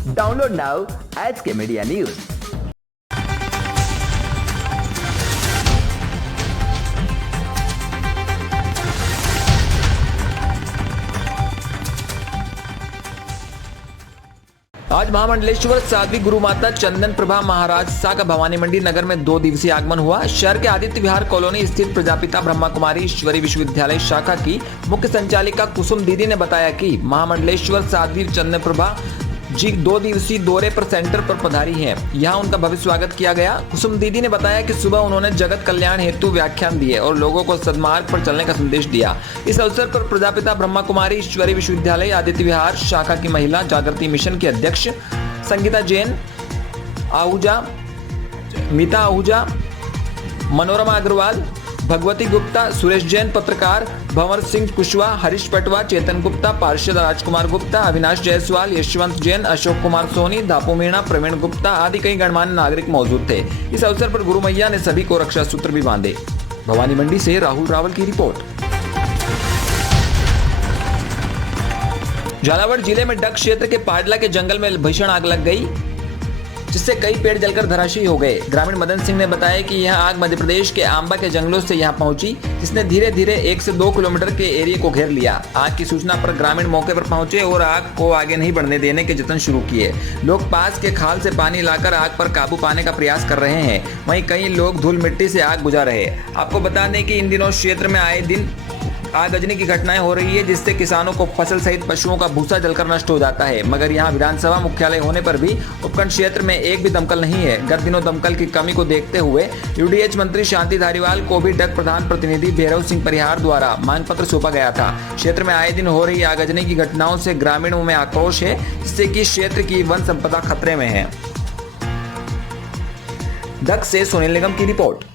Download now H के media news. आज महामंडलेश्वर साध्वी गुरु माता चंदन प्रभा महाराज साका भवानी मंडी नगर में 2 दिवसीय आगमन हुआ। शहर के आदित्य विहार कॉलोनी स्थित प्रजापिता ब्रह्मा कुमारी ईश्वरी विश्वविद्यालय शाखा की मुख्य संचालिका कुसुम दीदी ने बताया कि महामंडलेश्वर साध्वी चंदन प्रभा जी 2 दिवसीय दौरे पर सेंटर पर पधारी हैं। यहां उनका भव्य स्वागत किया गया। कुसुम दीदी ने बताया कि सुबह उन्होंने जगत कल्याण हेतु व्याख्यान दिए और लोगों को सद्मार्ग पर चलने का संदेश दिया। इस अवसर पर प्रजापिता ब्रह्मा कुमारी ईश्वरी विश्वविद्यालय आदित्य विहार शाखा की महिला जागृति मिशन की अध्यक्ष संगीता जैन आहूजा, मीता आहूजा, मनोरमा अग्रवाल, भगवती गुप्ता, सुरेश जैन पत्रकार, भंवर सिंह कुशवाहा, हरीश पटवा, चेतन गुप्ता, पार्षद राजकुमार गुप्ता, अविनाश जायसवाल, यशवंत जैन, अशोक कुमार सोनी, दापू मीणा, प्रवीण गुप्ता आदि कई गणमान्य नागरिक मौजूद थे। इस अवसर पर गुरु मैया ने सभी को रक्षा सूत्र भी बांधे। भवानी मंडी से राहुल रावल की रिपोर्ट। झालावाड़ जिले में डग क्षेत्र के पाडला के जंगल में भीषण आग लग गई, जिससे कई पेड़ जलकर धराशायी हो गए। ग्रामीण मदन सिंह ने बताया कि यह आग मध्य प्रदेश के आंबा के जंगलों से यहां पहुंची, जिसने धीरे धीरे 1 से 2 किलोमीटर के एरिया को घेर लिया। आग की सूचना पर ग्रामीण मौके पर पहुंचे और आग को आगे नहीं बढ़ने देने के जतन शुरू किए। लोग पास के खाल से पानी लाकर आग पर काबू पाने का प्रयास कर रहे हैं। वहीं कई लोग धूल मिट्टी से आग बुझा रहे। आपको बता दें कि इन दिनों क्षेत्र में आए दिन आगजनी की घटनाएं हो रही है, जिससे किसानों को फसल सहित पशुओं का भूसा जलकर नष्ट हो जाता है। मगर यहां विधानसभा मुख्यालय होने पर भी उपखंड क्षेत्र में एक भी दमकल नहीं है। गत दिनों दमकल की कमी को देखते हुए यूडीएच मंत्री शांति धारीवाल को भी डग प्रधान प्रतिनिधि भैरव सिंह परिहार द्वारा मांग पत्र सौंपा गया था। क्षेत्र में आए दिन हो रही आगजनी की घटनाओं से ग्रामीणों में आक्रोश है, जिससे कि क्षेत्र की वन संपदा खतरे में है। डग से सुनील निगम की रिपोर्ट।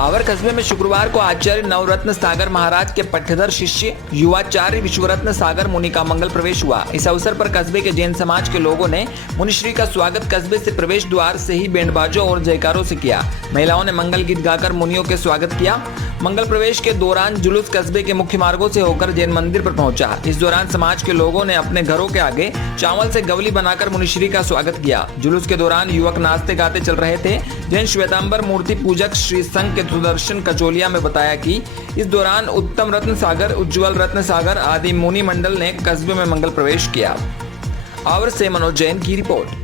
आवर कस्बे में शुक्रवार को आचार्य नवरत्न सागर महाराज के पट्टेदार शिष्य युवाचार्य विश्वरत्न सागर मुनि का मंगल प्रवेश हुआ। इस अवसर पर कस्बे के जैन समाज के लोगों ने मुनिश्री का स्वागत कस्बे से प्रवेश द्वार से ही बैंडबाजों और जयकारों से किया। महिलाओं ने मंगल गीत गाकर मुनियों के स्वागत किया। मंगल प्रवेश के दौरान जुलूस कस्बे के मुख्य मार्गों से होकर जैन मंदिर पर पहुंचा। इस दौरान समाज के लोगों ने अपने घरों के आगे चावल से गवली बनाकर मुनिश्री का स्वागत किया। जुलूस के दौरान युवक नाचते गाते चल रहे थे। जैन श्वेतांबर मूर्ति पूजक श्री संघ के सुदर्शन कचोलिया में बताया कि इस दौरान उत्तम रत्न सागर, उज्ज्वल रत्न सागर आदि मुनि मंडल ने कस्बे में मंगल प्रवेश किया। आवर से मनोज जैन की रिपोर्ट।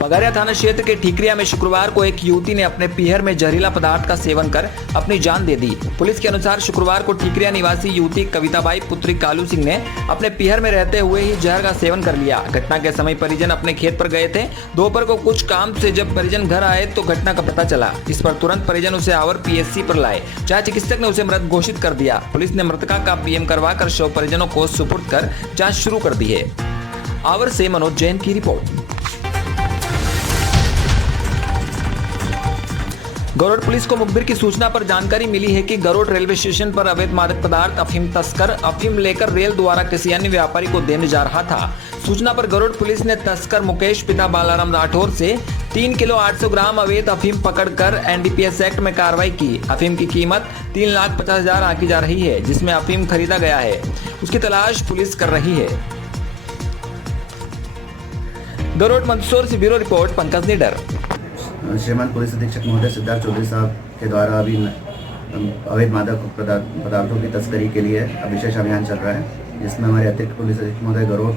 पगारिया थाना क्षेत्र के ठीकरिया में शुक्रवार को एक युवती ने अपने पीहर में जहरीला पदार्थ का सेवन कर अपनी जान दे दी। पुलिस के अनुसार शुक्रवार को ठीकरिया निवासी युवती कविताबाई पुत्री कालू सिंह ने अपने पीहर में रहते हुए ही जहर का सेवन कर लिया। घटना के समय परिजन अपने खेत पर गए थे। दोपहर को कुछ काम से जब परिजन घर आए तो घटना का पता चला। इस पर तुरंत परिजन उसे आवर पीएचसी पर लाए, जहां चिकित्सक ने उसे मृत घोषित कर दिया। पुलिस ने मृतका का पीएम करवाकर शव परिजनों को सुपुर्द कर जाँच शुरू कर दी है। आवर से मनोज जैन की रिपोर्ट। गरोड पुलिस को मुखबिर की सूचना पर जानकारी मिली है कि गरोड रेलवे स्टेशन पर अवैध मादक पदार्थ अफीम तस्कर अफीम लेकर रेल द्वारा किसी अन्य व्यापारी को देने जा रहा था। सूचना पर गरोड पुलिस ने तस्कर मुकेश पिता बालाराम राठौर से 3 किलो 800 ग्राम अवैध अफीम पकड़कर एनडीपीएस एक्ट में कार्रवाई की। अफीम की कीमत 3,50,000 आंकी जा रही है, जिसमें अफीम खरीदा गया है। उसकी तलाश पुलिस कर रही है। गरोड मंदसौर से ब्यूरो रिपोर्ट पंकज निडर। श्रीमान पुलिस अधीक्षक महोदय सिद्धार्थ चौधरी साहब के द्वारा अभी अवैध मादक पदार्थों की तस्करी के लिए विशेष अभियान चल रहा है, जिसमें हमारे अतिरिक्त पुलिस अधीक्षक महोदय गरोड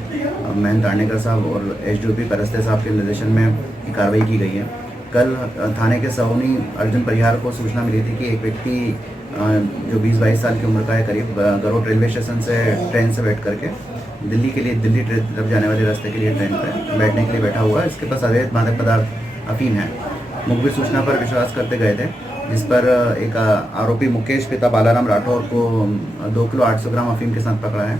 महेंद्र तानेकर साहब और एसडीओपी परस्ते साहब के निर्देशन में कार्रवाई की गई है। कल थाने के सौनी अर्जुन परिहार को सूचना मिली थी कि एक व्यक्ति जो 20-22 साल की उम्र का है करीब, गरोड रेलवे स्टेशन से ट्रेन से बैठ करके दिल्ली तरफ जाने वाले रास्ते के लिए ट्रेन पर बैठने के लिए बैठा हुआ है। इसके पास अवैध मादक पदार्थ अफीम है। मुखबिर सूचना पर विश्वास करते गए थे, जिस पर एक आरोपी मुकेश पिता बालाराम राठौर को 2 किलो 800 ग्राम अफीम के साथ पकड़ा है।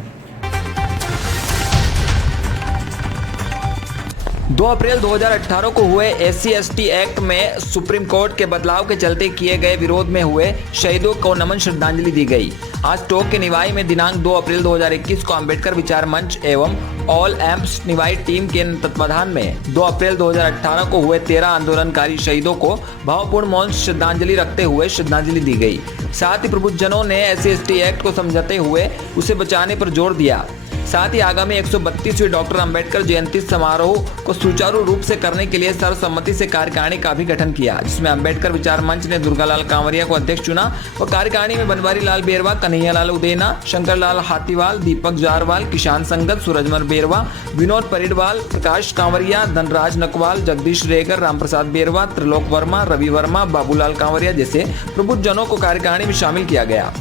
2 अप्रैल 2018 को हुए SC/ST एक्ट में सुप्रीम कोर्ट के बदलाव के चलते किए गए विरोध में हुए शहीदों को नमन श्रद्धांजलि दी गई। आज टोंक के निवाई में दिनांक 2 अप्रैल 2021 को अंबेडकर विचार मंच एवं ऑल एम्प्स निवाई टीम के तत्वाधान में 2 अप्रैल 2018 को हुए 13 आंदोलनकारी शहीदों को भावपूर्ण मौन श्रद्धांजलि रखते हुए श्रद्धांजलि दी गई। साथ ही प्रबुद्धजनों ने SC/ST एक्ट को समझते हुए उसे बचाने पर जोर दिया। साथ ही आगामी 132वीं डॉक्टर अंबेडकर जयंती समारोह को सुचारू रूप से करने के लिए सर्वसम्मति से कार्यकारिणी का भी गठन किया, जिसमें अंबेडकर विचार मंच ने दुर्गालाल कांवरिया को अध्यक्ष चुना और कार्यकारिणी में बनवारी लाल बेरवा, कन्हैयालाल उदेना, शंकरलाल हाथीवाल, दीपक जारवाल, किसान संगत, सूरजमल बेरवा, विनोद परिडवाल, प्रकाश कांवरिया, धनराज नकवाल, जगदीश रेगर, रामप्रसाद बेरवा, त्रिलोक वर्मा, रवि वर्मा, बाबूलाल कांवरिया जैसे प्रबुद्धजनों को कार्यकारिणी में शामिल किया गया।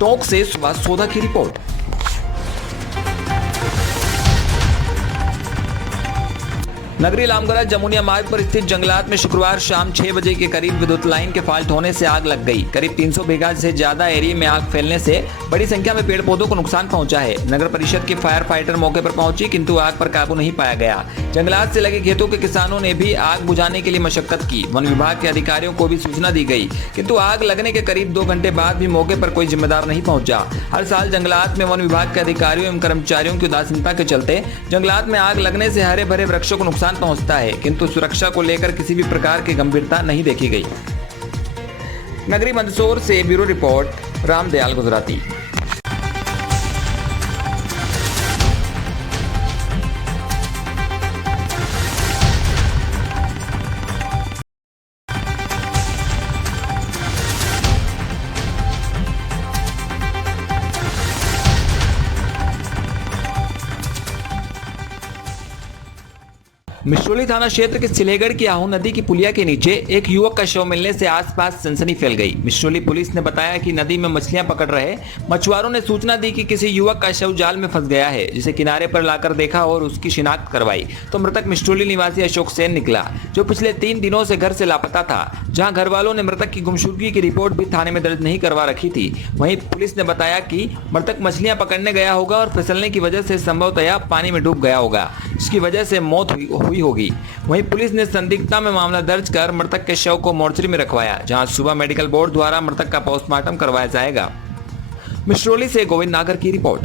टोंक से सुभाष सोधा की रिपोर्ट। नगरी लामगरा जमुनिया मार्ग पर स्थित जंगलात में शुक्रवार शाम 6 बजे के करीब विद्युत लाइन के फाल्ट होने से आग लग गई। करीब 300 बीघा से ज्यादा एरिया में आग फैलने से बड़ी संख्या में पेड़ पौधों को नुकसान पहुंचा है। नगर परिषद के फायर फाइटर मौके पर पहुंची, किंतु आग पर काबू नहीं पाया गया। जंगलात से लगे खेतों के किसानों ने भी आग बुझाने के लिए मशक्कत की। वन विभाग के अधिकारियों को भी सूचना दी गई, किंतु आग लगने के करीब 2 घंटे बाद भी मौके पर कोई जिम्मेदार नहीं पहुंचा। हर साल जंगलात में वन विभाग के अधिकारियों एवं कर्मचारियों की उदासीनता के चलते जंगलात में आग लगने से हरे भरे वृक्षों को नुकसान पहुंचता है, किंतु सुरक्षा को लेकर किसी भी प्रकार की गंभीरता नहीं देखी गई। नगरी मंदसौर से ब्यूरो रिपोर्ट, रामदयाल गुजराती। मिश्रोली थाना क्षेत्र के सिलेगढ़ की आहू नदी की पुलिया के नीचे एक युवक का शव मिलने से आसपास सनसनी फैल गई। मिश्रोली पुलिस ने बताया कि नदी में मछलियां पकड़ रहे मछुआरों ने सूचना दी कि किसी युवक का शव जाल में फंस गया है, जिसे किनारे पर लाकर देखा और उसकी शिनाख्त करवाई तो मृतक मिश्रोली निवासी अशोक सेन निकला, जो पिछले 3 दिनों से घर से लापता था। जहां घर वालों ने मृतक की गुमशुदगी की रिपोर्ट भी थाने में दर्ज नहीं करवा रखी थी, वहीं पुलिस ने बताया कि मृतक मछलियां पकड़ने गया होगा और फिसलने की वजह से संभवतया पानी में डूब गया होगा, जिसकी वजह से मौत हुई होगी। वहीं पुलिस ने संदिग्धता में मामला दर्ज कर मृतक के शव को मोर्चरी में रखवाया, जहां सुबह मेडिकल बोर्ड द्वारा मृतक का पोस्टमार्टम करवाया जाएगा। मिश्रोली से गोविंद नागर की रिपोर्ट।